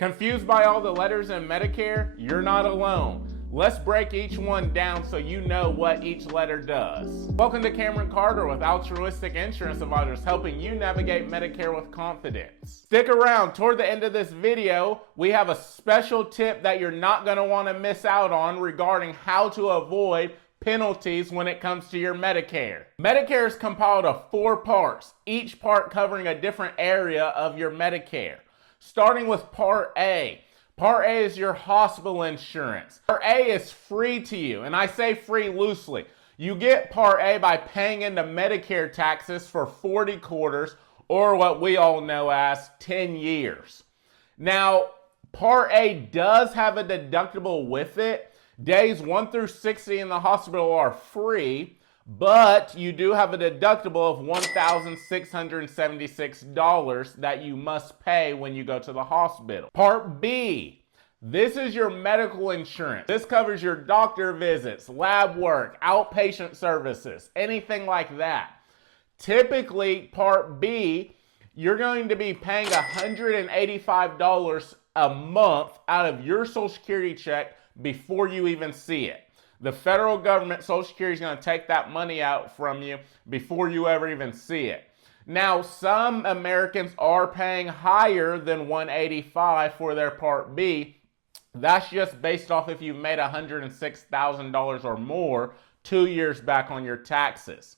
Confused by all the letters in Medicare? You're not alone. Let's break each one down so you know what each letter does. Welcome to Cameron Carter with Altruistic Insurance Advisors, helping you navigate Medicare with confidence. Stick around. Toward the end of this video, we have a special tip that you're not going to want to miss out on regarding how to avoid penalties when it comes to your Medicare. Medicare is compiled of 4 parts, each part covering a different area of your Medicare. Starting with Part A. Part A is your hospital insurance. Part A is free to you, and I say free loosely. You get Part A by paying into Medicare taxes for 40 quarters, or what we all know as 10 years. Now, Part A does have a deductible with it. Days 1 through 60 in the hospital are free, but you do have a deductible of $1,676 that you must pay when you go to the hospital. Part B, this is your medical insurance. This covers your doctor visits, lab work, outpatient services, anything like that. Typically, Part B, you're going to be paying $185 a month out of your Social Security check before you even see it. The federal government, Social Security, is going to take that money out from you before you ever even see it. Now, some Americans are paying higher than $185 for their Part B. That's just based off if you've made $106,000 or more 2 years back on your taxes.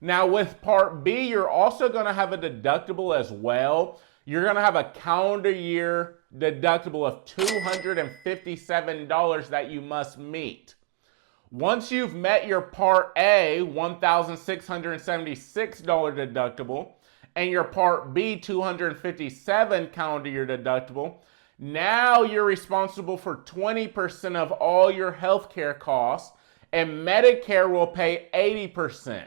Now, with Part B, you're also going to have a deductible as well. You're going to have a calendar year deductible of $257 that you must meet. Once you've met your Part A, $1,676 deductible, and your Part B, $257 calendar year deductible, now you're responsible for 20% of all your health care costs, and Medicare will pay 80%.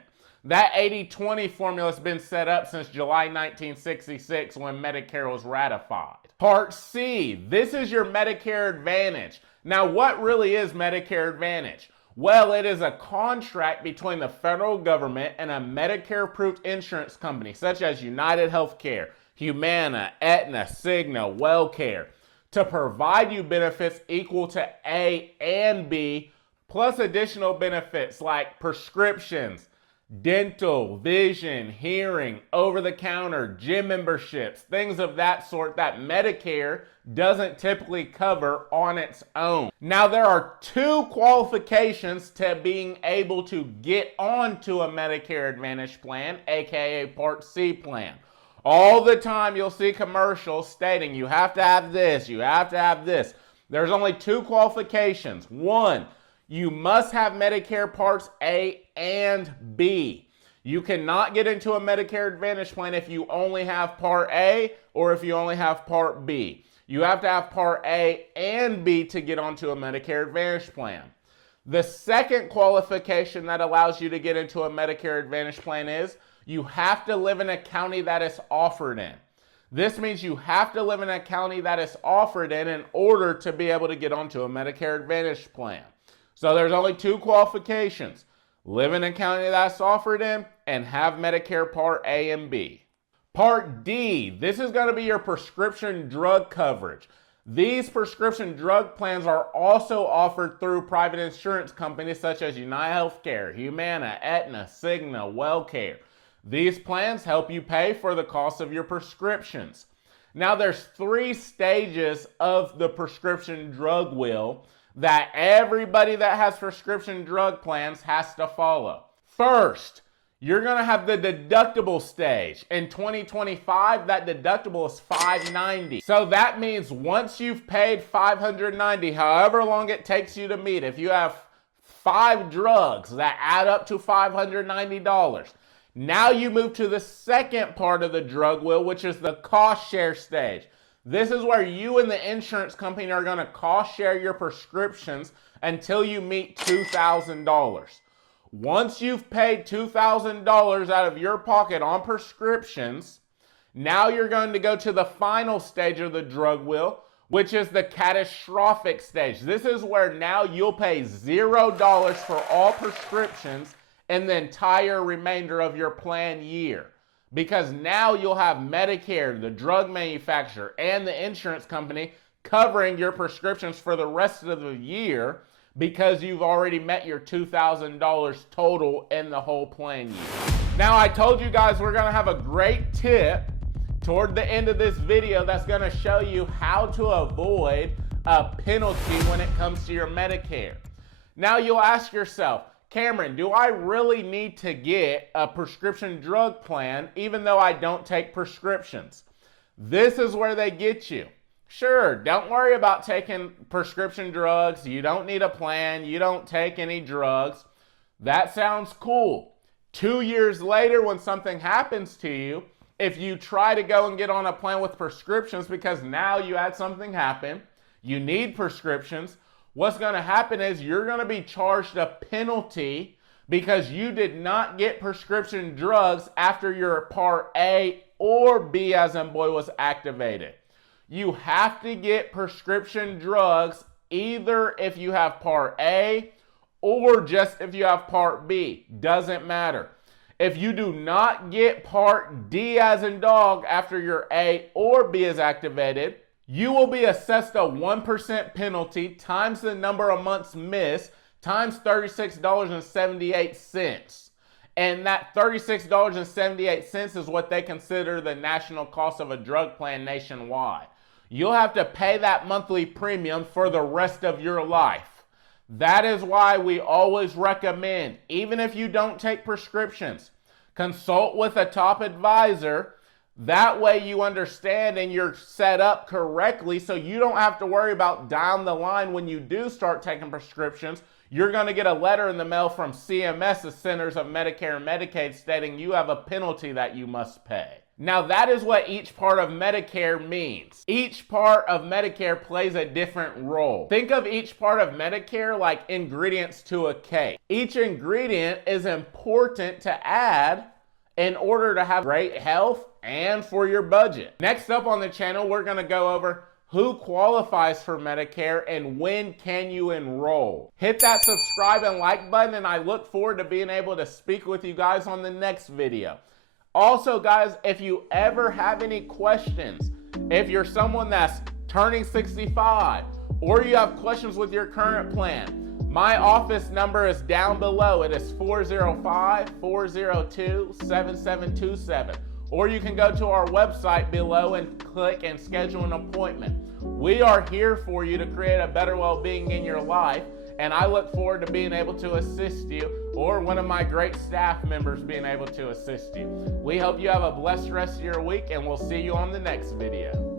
That 80-20 formula has been set up since July 1966 when Medicare was ratified. Part C, this is your Medicare Advantage. Now, what really is Medicare Advantage? Well, it is a contract between the federal government and a Medicare-approved insurance company, such as United Healthcare, Humana, Aetna, Cigna, WellCare, to provide you benefits equal to A and B, plus additional benefits like prescriptions, dental, vision, hearing, over-the-counter, gym memberships, things of that sort that Medicare doesn't typically cover on its own. Now, there are 2 qualifications to being able to get onto a Medicare Advantage plan, aka Part C plan. All the time you'll see commercials stating you have to have this, you have to have this. There's only 2 qualifications. 1, you must have Medicare Parts A and B. You cannot get into a Medicare Advantage plan if you only have Part A or if you only have Part B. You have to have Part A and B to get onto a Medicare Advantage plan. The second qualification that allows you to get into a Medicare Advantage plan is you have to live in a county that is offered in. This means you have to live in a county that is offered in order to be able to get onto a Medicare Advantage plan. So there's only 2 qualifications. Live in a county that's offered in and have Medicare Part A and B. Part D, this is going to be your prescription drug coverage. These prescription drug plans are also offered through private insurance companies such as United Healthcare, Humana, Aetna, Cigna, WellCare. These plans help you pay for the cost of your prescriptions. Now, there's 3 stages of the prescription drug wheel that everybody that has prescription drug plans has to follow. First, you're going to have the deductible stage. In 2025, that deductible is $590. So that means once you've paid $590, however long it takes you to meet, if you have 5 drugs that add up to $590, now you move to the second part of the drug wheel, which is the cost share stage. This is where you and the insurance company are going to cost share your prescriptions until you meet $2,000. Once you've paid $2,000 out of your pocket on prescriptions, now you're going to go to the final stage of the drug wheel, which is the catastrophic stage. This is where now you'll pay $0 for all prescriptions in the entire remainder of your plan year. Because now you'll have Medicare, the drug manufacturer, and the insurance company covering your prescriptions for the rest of the year because you've already met your $2,000 total in the whole plan year. Now, I told you guys we're gonna have a great tip toward the end of this video that's gonna show you how to avoid a penalty when it comes to your Medicare. Now, you'll ask yourself, Cameron, do I really need to get a prescription drug plan even though I don't take prescriptions? This is where they get you. Sure, don't worry about taking prescription drugs. You don't need a plan. You don't take any drugs. That sounds cool. 2 years later, when something happens to you, if you try to go and get on a plan with prescriptions because now you had something happen, you need prescriptions, what's going to happen is you're going to be charged a penalty because you did not get prescription drugs after your Part A or B as in boy was activated. You have to get prescription drugs either if you have Part A or just if you have Part B. Doesn't matter. If you do not get Part D as in dog after your A or B is activated, you will be assessed a 1% penalty times the number of months missed times $36.78. And that $36.78 is what they consider the national cost of a drug plan nationwide. You'll have to pay that monthly premium for the rest of your life. That is why we always recommend, even if you don't take prescriptions, consult with a top advisor. That way you understand and you're set up correctly so you don't have to worry about down the line when you do start taking prescriptions. You're going to get a letter in the mail from CMS, the Centers of Medicare and Medicaid, stating you have a penalty that you must pay. Now, that is what each part of Medicare means. Each part of Medicare plays a different role. Think of each part of Medicare like ingredients to a cake. Each ingredient is important to add in order to have great health and for your budget. Next up on the channel, we're going to go over who qualifies for Medicare and when can you enroll. Hit that subscribe and like button, and I look forward to being able to speak with you guys on the next video. Also, guys, if you ever have any questions, if you're someone that's turning 65 or you have questions with your current plan, my office number is down below. It is 405-402-7727. Or you can go to our website below and click and schedule an appointment. We are here for you to create a better well-being in your life, and I look forward to being able to assist you or one of my great staff members being able to assist you. We hope you have a blessed rest of your week, and we'll see you on the next video.